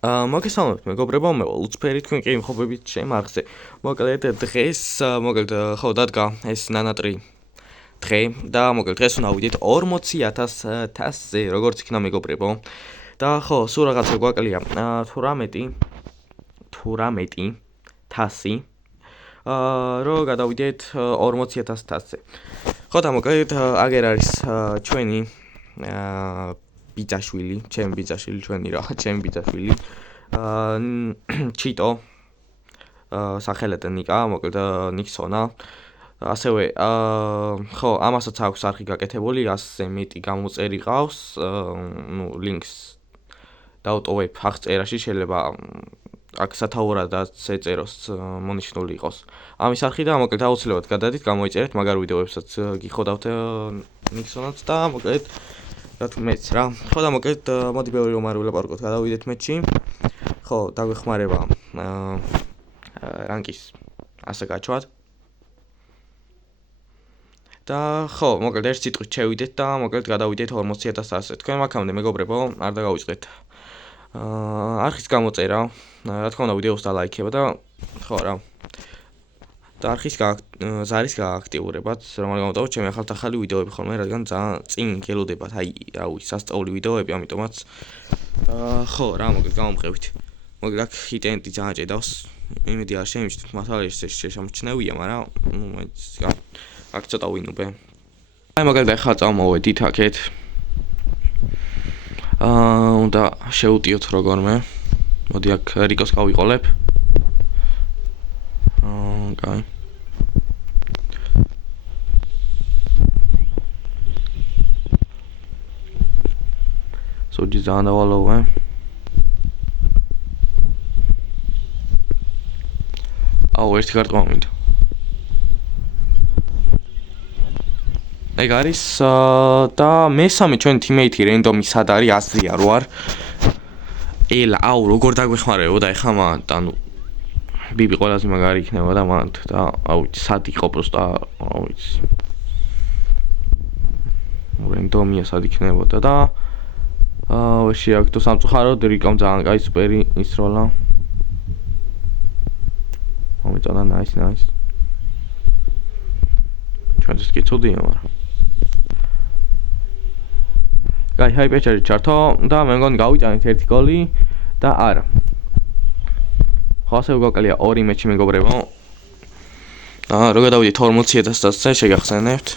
მოგესალმებით მეგობრებო, მე ულწფერი თქვენ კი იმყოფებით შემარხზე. მოკლედ დღეს ხო დადგა ეს ნანატრი დღე და მოკლედ დღეს უნდა ვიდეთ 40,000 თასზე, როგორც იქნა მეგობრებო. და ხო, სულ რაღაცა გვაკლია 18 თასი. რო გადავიდეთ 40,000 თასზე. ხო და მოკლედ აგერ არის ჩვენი ბიძაშვილი, ჩემი ბიძაშვილი, ჩვენი რა, ჩემი ბიძაშვილი. ჩიტო სახელად ნიკა, მოკლედ ნიქსონა. ასევე ხო, ამასაც აქვს არხი გაკეთებული, 100-ზე მეტი გამოწერი ყავს, ლინკს დავტოვებ აღწერაში, შეიძლება აქ სათაურადაც ეწეროს, მონიშნული იყოს ამის არხი და მოკლედ აუცილებლად გადადით, გამოიწერეთ მაგარ ვიდეოებსაც გიხოდავთ ნიქსონაც და მოკლედ მეც რა. ხო და მოკლედ მოდი ბევრი რომ არ ვილაპარაკოთ, გადავიდეთ მეჩში. ხო, დაგვეხმარება რანკის ასე გაჩვათ. და ხო, მოკლედ ერთ სიტყვით შევიდეთ და მოკლედ გადავიდეთ 40,000 თასზე. თქვენ მაგამდე მეგობრებო, არ დაგავიწყდეთ არხის გამოწერა, რა თქმა უნდა ვიდეოს დალაიქება და ხო რა. და არხის ზარის გააქტიურებათ, რომ არ გამოტოვოთ ჩემი ახალი ვიდეოები ხოლმე, რადგან ძალიან წინ გელოდებათ, აი, რა ვიცი, სასწაული ვიდეოები, ამიტომაც ხო, რა, მოკლედ გამომყევით. მოკლედ აქ ინტერნეტი ძალიან ჭედავს, იმედი არ შემიჩნევთ, მასალა შეშამჩნევია, მაგრამ აქ ცოტა ვინუბე. აი, მოკლედ ახლა წავმოვედით აქეთ. უნდა შევუტიოთ როგორმე. მოდი აქ რიკოს გავიყოლებ. კაი. სოჯი ძალიან დავალოვე. აუ, ერთი კარტყმა მინდა. ეგ არის და მესამე ჩვენი თიმეითი რენდომი სად არის 100-ია რო არ. ელა, აუ, როგორ დაგვეხმარებოდა ეხლა მან, ანუ ბიბი ყველაზე მაგარი იქნება და მან და აუ, სად იყო პროსტა, აუ ვიცი. რენდომია სად იქნებოდა და ვეში აქ თუ სამწუხაროდ რიკამ ძალიან კაი სუპერი ისროლა. მომეწონა nice. ჩვენც კი ცუდია, მაგრამ კაი, ჰაი პეჩარი ჩართო და მე მგონი გავიტანეთ ერთი გოლი და არა. ხო, ასე გვაკლია 2 მეჩი მეგობრებო. რო გადავიდეთ 40,000 თასზე, შეგახსენებთ.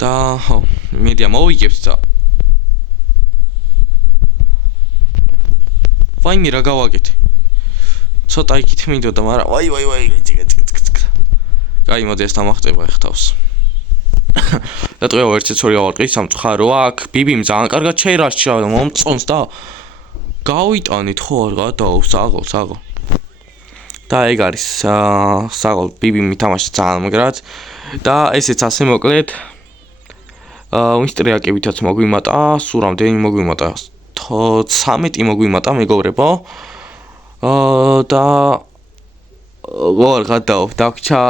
და ხო, მედია მოვიგებთ და ვაიმე რა გავაკეთე. ცოტა იქით მინდოდა, მაგრამ ვაი. კაი, მოდი ეს დამახტება ახ თავს. და ტყეო 1-2 გავარყი, სამწუხარო აქ ბიბიმ ძალიან კარგად შეირაშა და მომწონს და გავიტანით ხო არ გადაო საღოლ. და ეგ არის საღოლ ბიბიმ ითამაშა ძალიან მაგრად და ესეც ასე მოკლედ ინსტრიაკებითაც მოგვიმატა, სულ რამდენი მოგვიმატა? 13 მოგვიმატა მეგობრებო. და ვარ გადაო, დაგჭა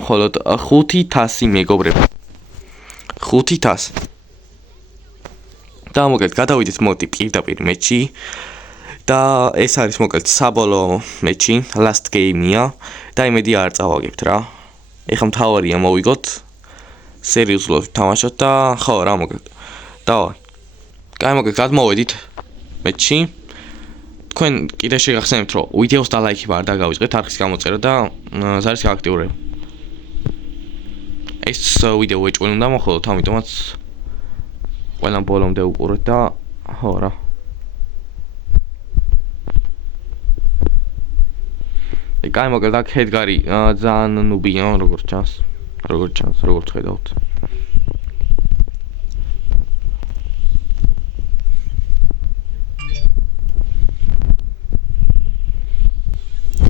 მხოლოდ 5,000 მეგობრებო. 5,000. და მოკლედ გადავიდეთ მოდი პირდაპირ მეჩი. და ეს არის მოკლედ საბოლოო მეჩი, last game-ია და იმედი არ წავაგებთ რა. ეხლა მთავარია მოვიგოთ. სერიოზულად ვთამაშოთ და ხო რა მოკლედ. დავაი. კაი, მოკლედ გადმოვედით მეჩი. თქვენ კიდე შეგახსენებთ, რომ ვიდეოს დალაიქება არ დაგავიწყეთ, არხის გამოწერა და ზარის გააქტიურება. ეს ვიდეო ეჭველი უნდა მოხდოთ, ამიტომაც ყველამ ბოლომდე უყურეთ და ხო რა. კაი, მოკლედ აქ ედგარი ძალიან ნუბია, როგორც ჩანს, როგორც ხედავთ.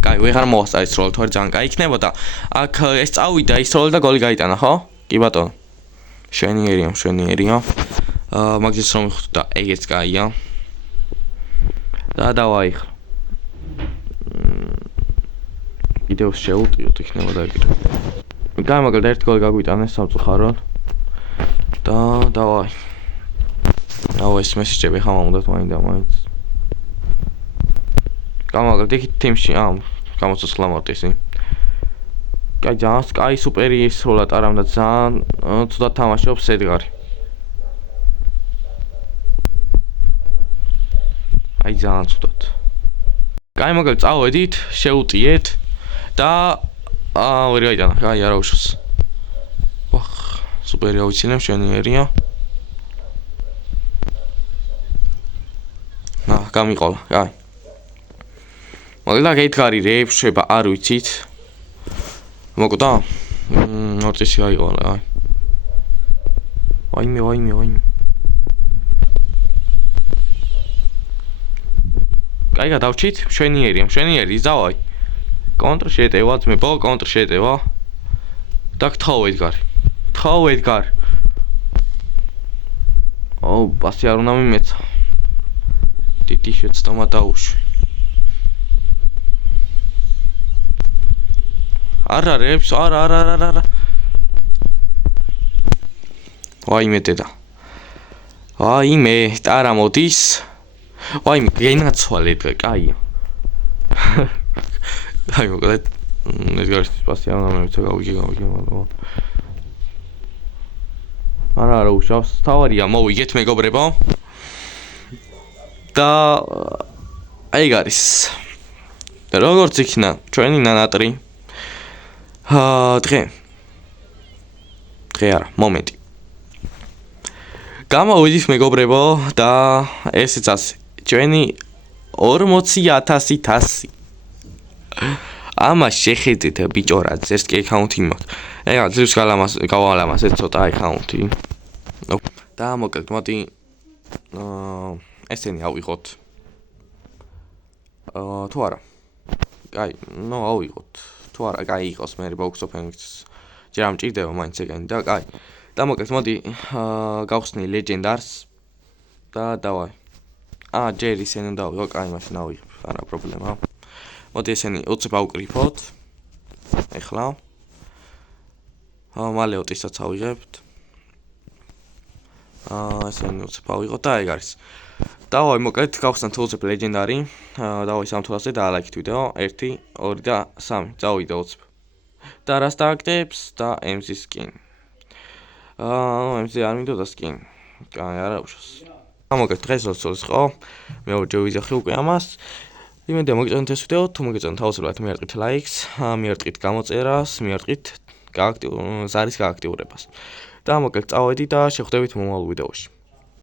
კაი, ვეღარ მოვასწარ ისროლა, თორე ძალიან კაი იქნებოდა. აქ ეს წავიდა ისროლა და გოლი გაიტანა, ხო? კი ბატონო. შვენიერია. მაგის რომ ხვდა, ეგეც კაია. და დავაი ხა. ვიდეოს შევუტიოთ, იქნებოდა ეგრე. კაი, მოკლედ ერთი გოლი გაგვიტანეს სამწუხაროდ. და დავაი. აუ ეს მესიჯები ხა მომდათ მაინც. გამაგრდ იქ თიმში, გამოცოცხლა მარტისი. კაი ძალიან კაი სუპერი სრულად არავდა ძალიან ცუდად თამაშობს ედგარი. აი ძალიან ცუდად. კაი მაგალ წავედით, შეუტიეთ და ვერ გაიტანა, კაი არა უშავს. ვახ, სუპერი აუცინებ შენიერია. გამიყოლა, კაი. მაგალ ედგარი რეიფშება არ ვიცით. მოკდა? მარტისი გაიყოლა, აი. ვაიმე. კაი გადავჩით, მშვენიერი ზავაი. კონტრ შეტევა ძმებო, კონტრ შეტევა. და გთხოვ ედგარი. აუ, პასი არ უნდა მიმეცა. დიდი შეცდომა დაუშვი. არა რეებს, არა. ვაიმე დედა. ვაიმე, ტარა მოდის. ვაიმე, გენაცვალე ედგარი, კაია. აი მოკლედ ედგარის პასი არ უნდა მიმეცა, გავიგე, მაგრამ. არა უშავს, თავარია მოვიგეთ მეგობრებო. და აი გარის. როგორც იქნა ჩვენი ნანატრი. დღე არა, მომენტი. გამოვიდით მეგობრებო და ესეც ასე. ჩვენი 40,000 თასი. ამას შეხედეთ ბიჭორად, ეს კი აკაუნტი მაქვს. ეგა ძლივს გავალამას ეს ცოტა აკაუნტი. და მოკლედ მოდი ესენი ავიღოთ. თუ არა. კაი, ავიღოთ. თუ არა, კაი იყოს მე box open-ს. ჯერ ამჭირდება მაინც ეგენი და კაი. და მოკლედ მოდი გავხსნი Legendars და დავაი. ჯერ ისინი დავიღო, კაი, მაშინ ავიღებ, არა პრობლემა. მოდი ესენი 20 ავკრიფოთ. ეხლა. მალე 20-საც ავიღებთ. ესენი 20 ავიღოთ და ეგ არის. დავაი მოკლედ გავხსნათ 20 Legendary. დავაი სამთვალზე და ლაიქით ვიდეო 1, 2 და 3. წავიდა 20. და რას დააკეთებს და MC skin. MC არ მინდოდა skin. კაი, არა უშავს. მოკლედ დღეს როცა ხო, მეორე ვიზახი უკვე ამას. იმედია მოგეწონათ ეს ვიდეო, თუ მოგეწონათ აუცილებლად მიარტყით ლაიქს, მიარტყით გამოწერას, მიარტყით ზარის გააქტიურებას. და მოკლედ წავედი და შევხვდებით მომავალ ვიდეოში.